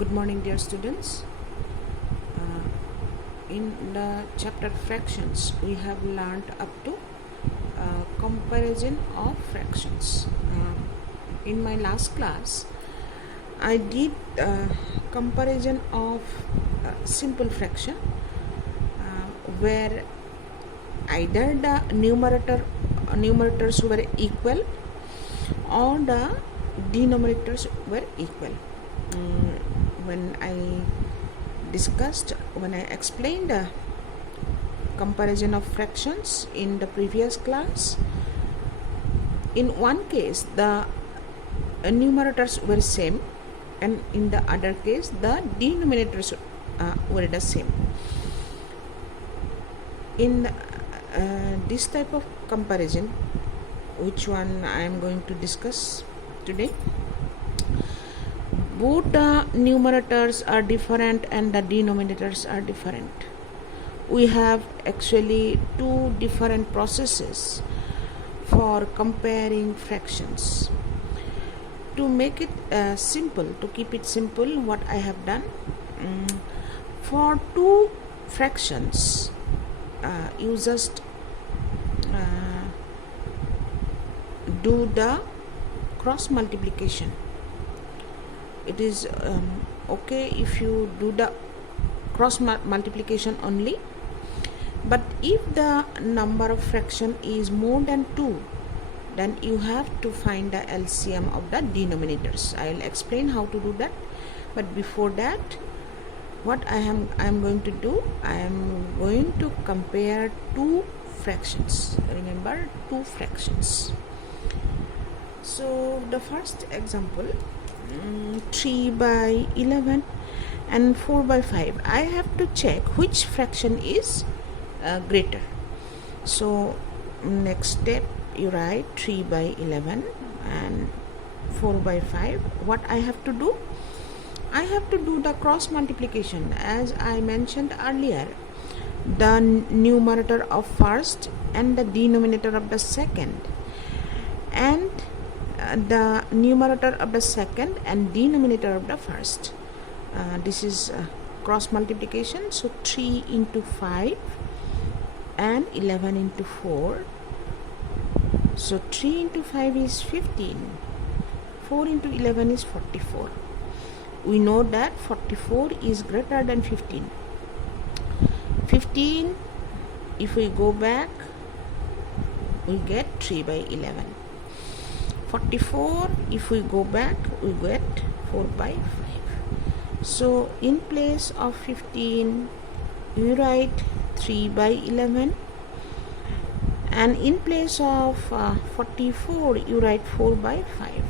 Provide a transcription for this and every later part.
Good morning, dear students. In the chapter fractions, we have learned up to comparison of fractions. In my last class, I did comparison of simple fraction where either the numerators were equal or the denominators were equal. When I explained the comparison of fractions in the previous class, in one case the numerators were same, and in the other case the denominators were the same. In this type of comparison, which one I am going to discuss today, both the numerators are different and the denominators are different. We have actually two different processes for comparing fractions. To make it simple, to keep it simple, what I have done, for two fractions, you just do the cross multiplication. It is okay if you do the cross multiplication only, but if the number of fraction is more than 2, then you have to find the LCM of the denominators. I will explain how to do that, but before that, what I am going to do, I am going to compare two fractions. Remember, two fractions. So the first example, 3 by 11 and 4 by 5. I have to check which fraction is greater. So next step, you write 3 by 11 and 4 by 5. What I have to do? I have to do the cross multiplication. As I mentioned earlier, the numerator of first and the denominator of the second, and the numerator of the second and denominator of the first. This is cross multiplication. So 3 into 5 and 11 into 4. So 3 into 5 is 15. 4 into 11 is 44. We know that 44 is greater than 15. 15, if we go back, we get 3 by 11. 44, if we go back, we get 4 by 5. So in place of 15, you write 3 by 11, and in place of 44, you write 4 by 5.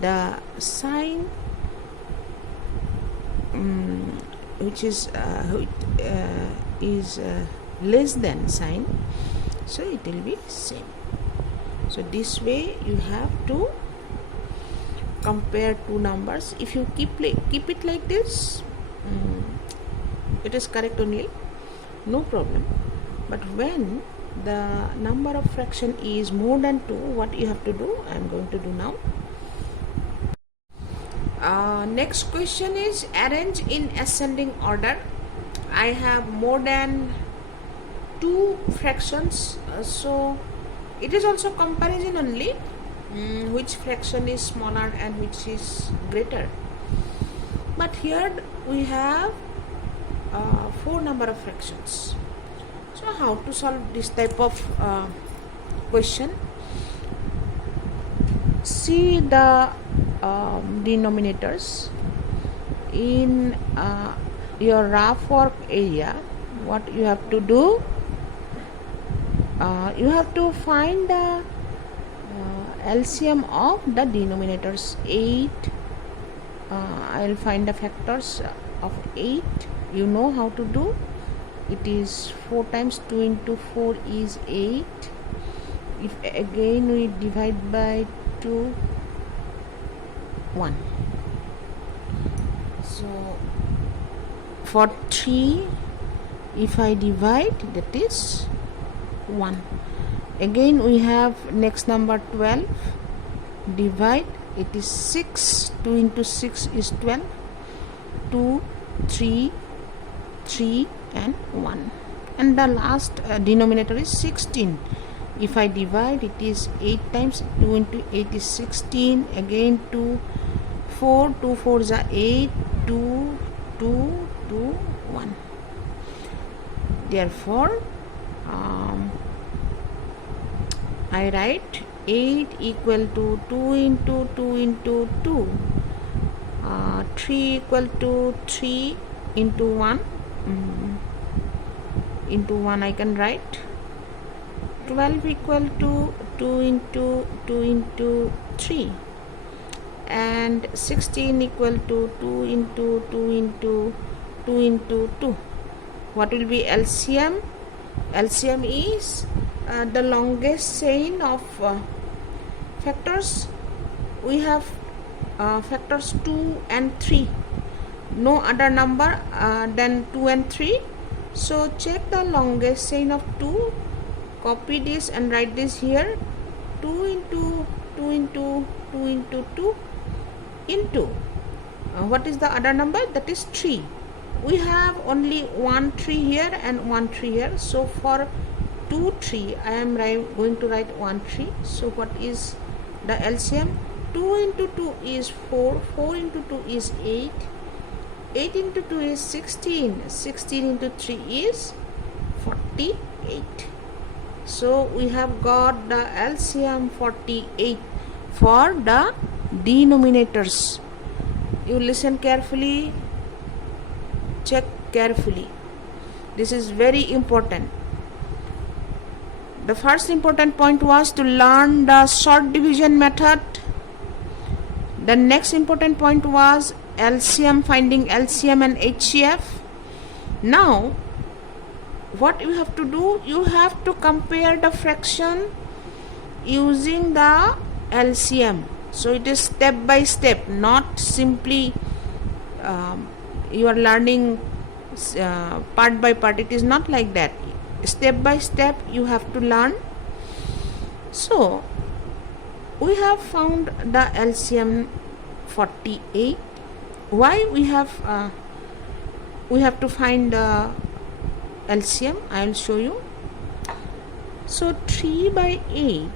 The sign which is less than sign, so it will be same. So this way you have to compare two numbers. If you keep it like this, it is correct only, no problem. But when the number of fraction is more than 2, what you have to do, I am going to do now. Next question is arrange in ascending order. I have more than 2 fractions, so it is also comparison only, which fraction is smaller and which is greater. But here we have 4 number of fractions. So how to solve this type of question? See the denominators in your rough work area. What you have to do, you have to find the LCM of the denominators. 8, I will find the factors of 8. You know how to do. It is 4 times 2 into 4 is 8. If again we divide by 2, 1. So for 3, if I divide, that is 1. Again we have next number 12. Divide, it is 6. 2 into 6 is 12. 2, 3, 3 and 1, and the last denominator is 16. If I divide, it is 8 times 2 into 8 is 16, again 2, 4, 2 4s are 8, 2, 2, 2, 1. Therefore, I write 8 equal to 2 into 2 into 2, 3 equal to 3 into 1, into 1 I can write. 12 equal to 2 into 2 into 3, and 16 equal to 2 into 2 into 2 into 2. What will be LCM? LCM is the longest chain of factors. We have factors 2 and 3, no other number than 2 and 3. So check the longest chain of 2, copy this and write this here. 2 into 2 into 2 into 2 into what is the other number? That is 3. We have only 1 3 here and 1 3 here, so for 2 3 I am going to write 1 3. So what is the LCM? 2 into 2 is 4, 4 into 2 is 8, 8 into 2 is 16, 16 into 3 is 48. So we have got the LCM 48 for the denominators. You listen carefully, check carefully. This is very important. The first important point was to learn the short division method. The next important point was LCM, finding LCM and HCF. Now what you have to do, you have to compare the fraction using the LCM. So it is step by step, not simply you are learning part by part. It is not like that. Step by step you have to learn. So we have found the LCM 48. Why we have to find the LCM? I will show you. So 3 by 8,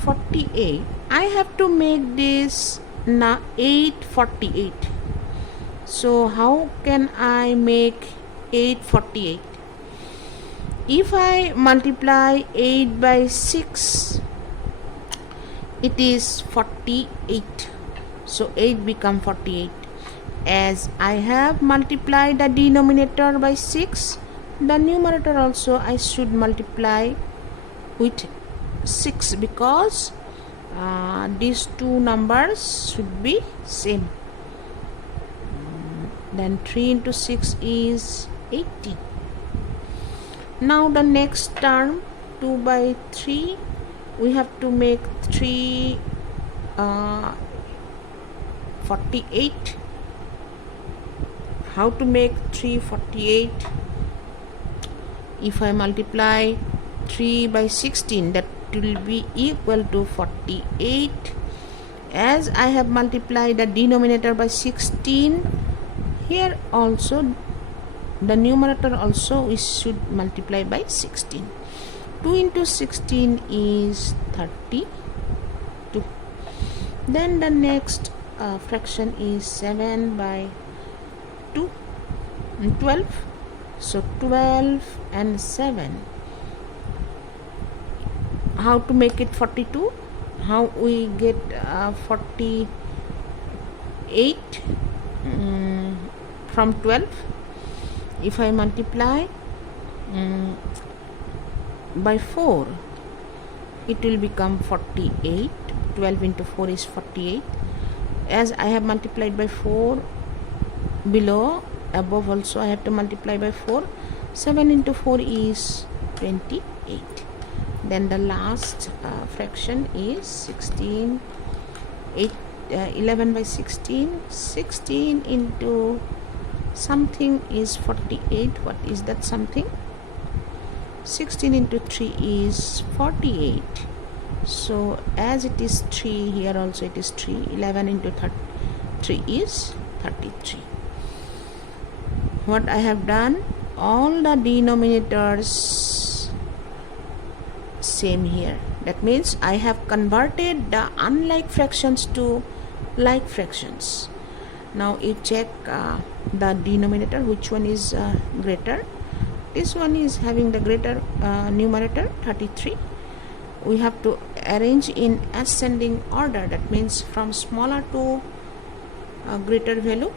48. I have to make this 848. So how can I make 848? If I multiply 8 by 6, it is 48. So 8 become 48. As I have multiplied the denominator by 6, the numerator also I should multiply with 6, because these two numbers should be same. Then 3 into 6 is 80. Now the next term, 2 by 3, we have to make 3 48. How to make 348? If I multiply 3 by 16, that will be equal to 48. As I have multiplied the denominator by 16, here also the numerator also we should multiply by 16. 2 into 16 is 32. Then the next fraction is 7 by 2, 12. So 12 and 7. How to make it 42? How we get 48 from 12? If I multiply by 4, it will become 48. 12 into 4 is 48. As I have multiplied by 4 below, above also I have to multiply by 4. 7 into 4 is 28. Then the last fraction is 16. 11 by 16. 16 into something is 48. What is that something? 16 into 3 is 48. So as it is 3, here also it is 3. 11 into 3 is 33. What I have done, all the denominators same here. That means I have converted the unlike fractions to like fractions. Now you check the denominator, which one is greater. This one is having the greater numerator 33. We have to arrange in ascending order. That means from smaller to greater value.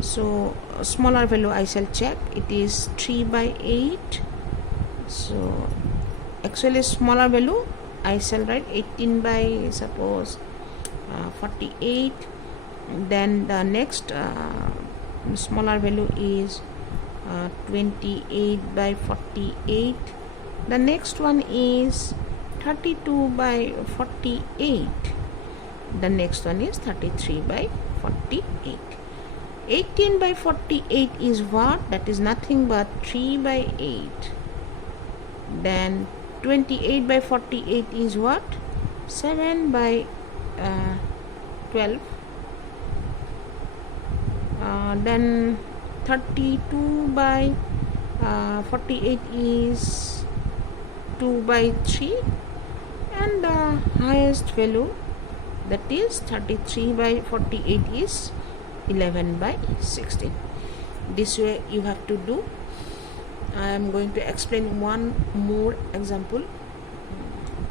So smaller value I shall check. It is 3 by 8. So actually smaller value I shall write 18 by suppose 48. Then the next smaller value is 28 by 48. The next one is 32 by 48. The next one is 33 by 48. 18 by 48 is what? That is nothing but 3 by 8. Then 28 by 48 is what? 7 by 12. Then 32 by 48 is 2 by 3, and the highest value, that is 33 by 48, is 11 by 16. This way you have to do. I am going to explain one more example.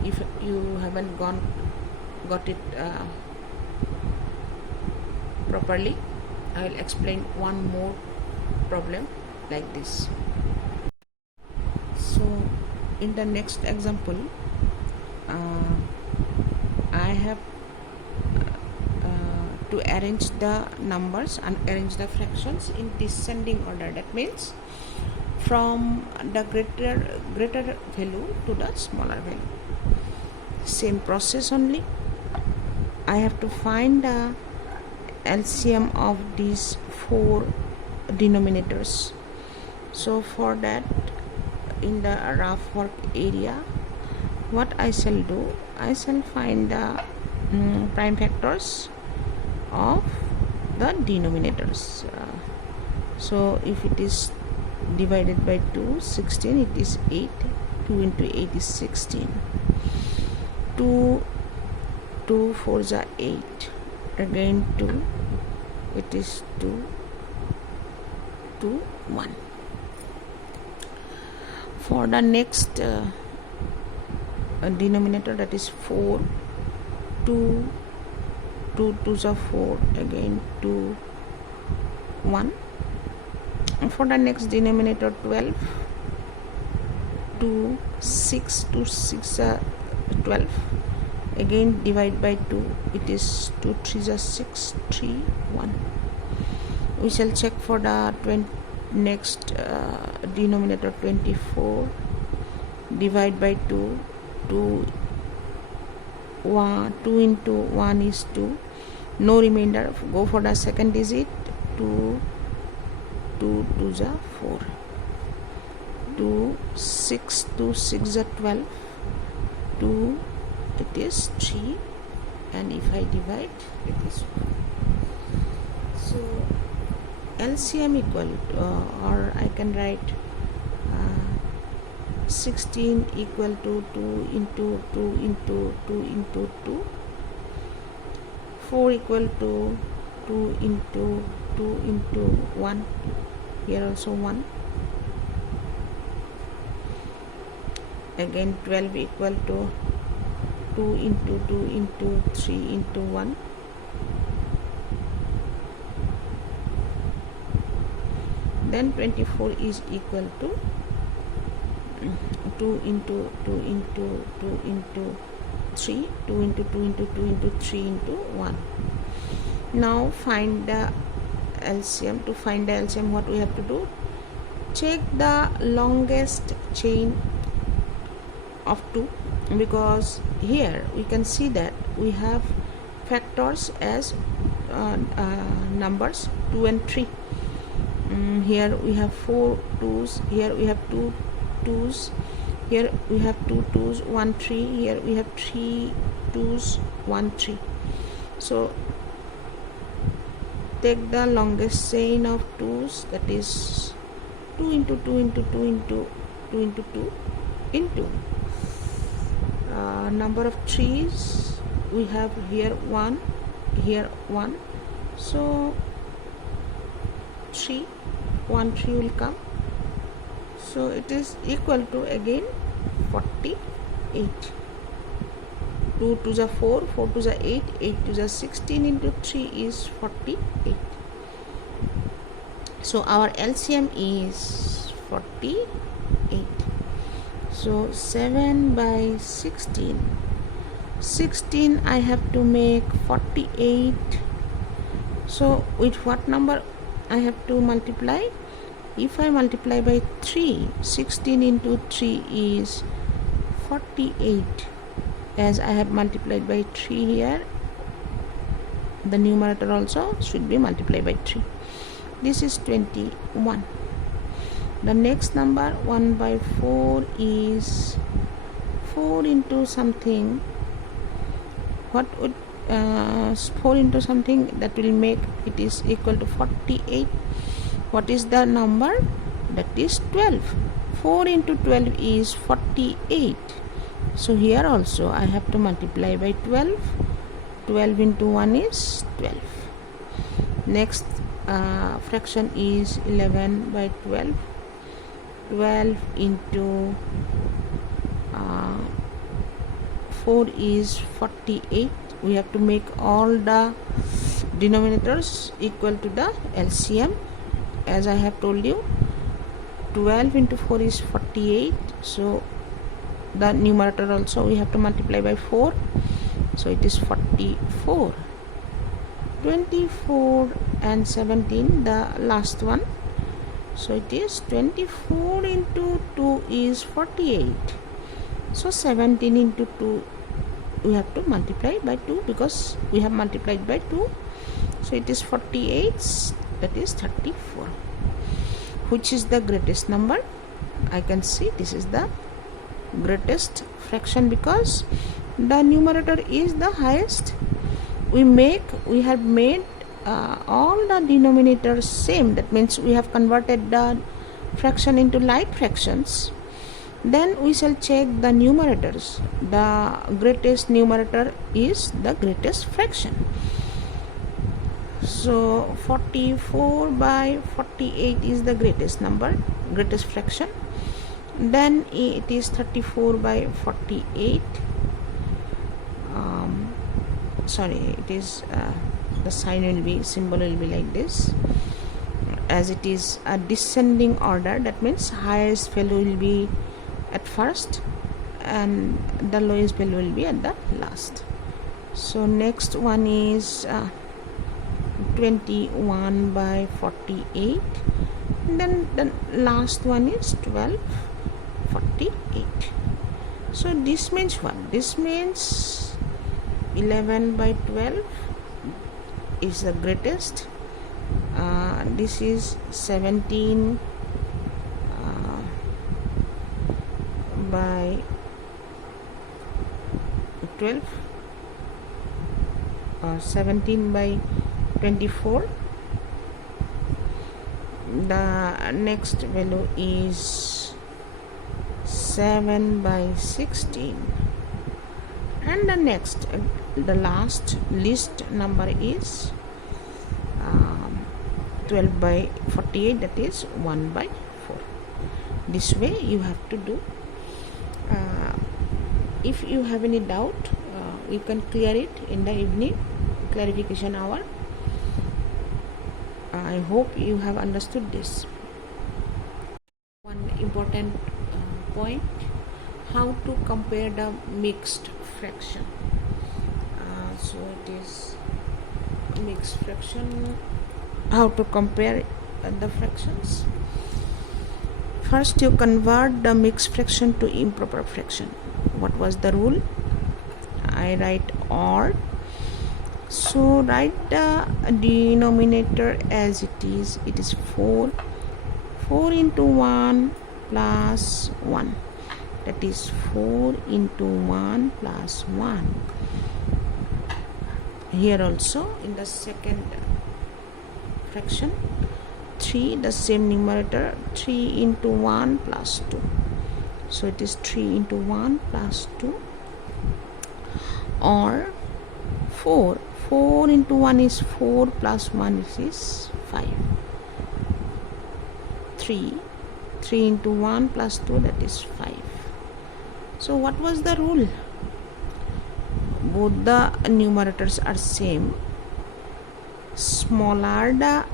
If you haven't got it properly, I will explain one more problem like this. So in the next example, I have to arrange the numbers and arrange the fractions in descending order. That means from the greater value to the smaller value. Same process only. I have to find the LCM of these 4 denominators. So for that, in the rough work area, what I shall do, I shall find the prime factors of the denominators. So if it is divided by 2, 16, it is 8. 2 into 8 is 16. 2 4s are 8. Again 2, it is 2, 1. For the next denominator, that is 4, 2 2s are 4, again 2, 1. And for the next denominator 12, 2 6 are 12, again divide by 2, it is 2 3s are 6, 3, 1. We shall check for the next denominator 24, divide by 2, 2 into 1 is 2, no remainder, go for the second digit, 2 2s are 4, 2 6 are 12, 2, it is 3, and if I divide, it is 1. So LCM equal or I can write 16 equal to 2 into 2 into 2 into 2, 4 equal to 2 into 2 into 1, here also 1, again 12 equal to 2 into 2 into 3 into 1, then 24 is equal to 2 into 2 into 2 into 3, 2 into 2 into 2 into 3 into 1. Now find the LCM. To find the LCM, what we have to do, check the longest chain of 2, because here we can see that we have factors as numbers 2 and 3. Here we have 4 2's, here we have 2 2's, Here we have 2 2s, 1 3. Here we have 3 2s, 1 3. So take the longest chain of 2s, that is 2 into 2 into 2 into 2 into 2 into number of 3s. We have here 1, here 1. So 3, 1 3 will come. So it is equal to again 48. 2 to the 4, 4 to the 8, 8 to the 16 into 3 is 48. So our LCM is 48. So 7 by 16. 16 I have to make 48. So with what number I have to multiply? If I multiply by 3, 16 into 3 is 48. As I have multiplied by 3 here, the numerator also should be multiplied by 3. This is 21. The next number 1 by 4 is 4 into something. What would 4 into something, that will make it is equal to 48. What is the number? That is 12. 4 into 12 is 48. So here also I have to multiply by 12. 12 into 1 is 12. Next fraction is 11 by 12. 12 into 4 is 48. We have to make all the denominators equal to the LCM. As I have told you, 12 into 4 is 48. So the numerator also we have to multiply by 4. So it is 44. 24 and 17, the last one. So it is 24 into 2 is 48. So 17 into 2 we have to multiply by 2 because we have multiplied by 2. So it is 48, that is 34. Which is the greatest number? I can see this is the greatest fraction because the numerator is the highest. We have made all the denominators same. That means we have converted the fraction into light fractions. Then we shall check the numerators. The greatest numerator is the greatest fraction. So 44 by 48 is the greatest number, greatest fraction. Then it is 34 by 48. Sorry, it is the symbol will be like this. As it is a descending order, that means highest value will be at first and the lowest value will be at the last. So next one is 21 by 48. And then the last one is 1248. So this means what? This means 11 by 12 is the greatest. This is 17 by 12, 17 by 24. The next value is 7 by 16. And the next, the last least number is 12 by 48, that is 1 by 4. This way you have to do. If you have any doubt, you can clear it in the evening clarification hour. I hope you have understood this. One important point, how to compare the mixed fraction. So it is mixed fraction, how to compare the fractions. First you convert the mixed fraction to improper fraction. What was the rule? I write OR. So write the denominator as it is. It is 4. 4 into 1 plus 1. that is 4 into 1 plus 1. Here also in the second fraction, 3, the same numerator, 3 into 1 plus 2. So it is 3 into 1 plus 2, or 4. 4 into 1 is 4 plus 1 is 5. 3. 3 into 1 plus 2, that is 5. So what was the rule? Both the numerators are same. Smaller the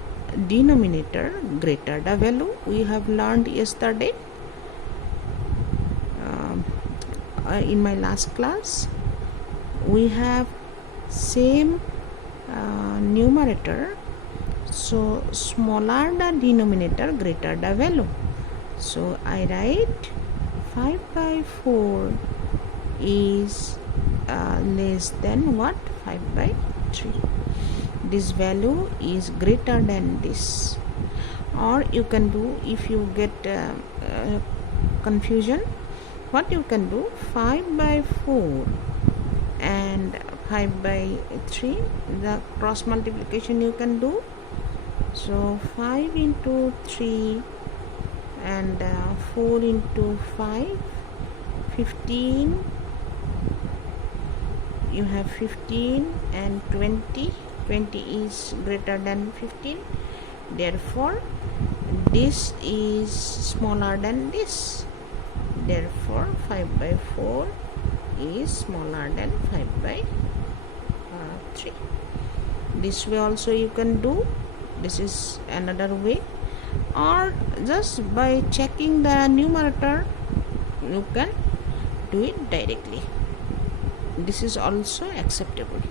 denominator, greater the value. We have learned yesterday in my last class. We have same numerator, so smaller the denominator, greater the value. So I write 5 by 4 is less than what? 5 by 3. This value is greater than this. Or you can do, if you get confusion, what you can do, 5 by 4 and 5 by 3, the cross multiplication you can do. So 5 into 3 and 4 into 5, 15. You have 15 and 20. 20 is greater than 15. Therefore, this is smaller than this. Therefore, 5 by 4 is smaller than 5 by 3. This way also you can do. This is another way. Or just by checking the numerator, you can do it directly. This is also acceptable.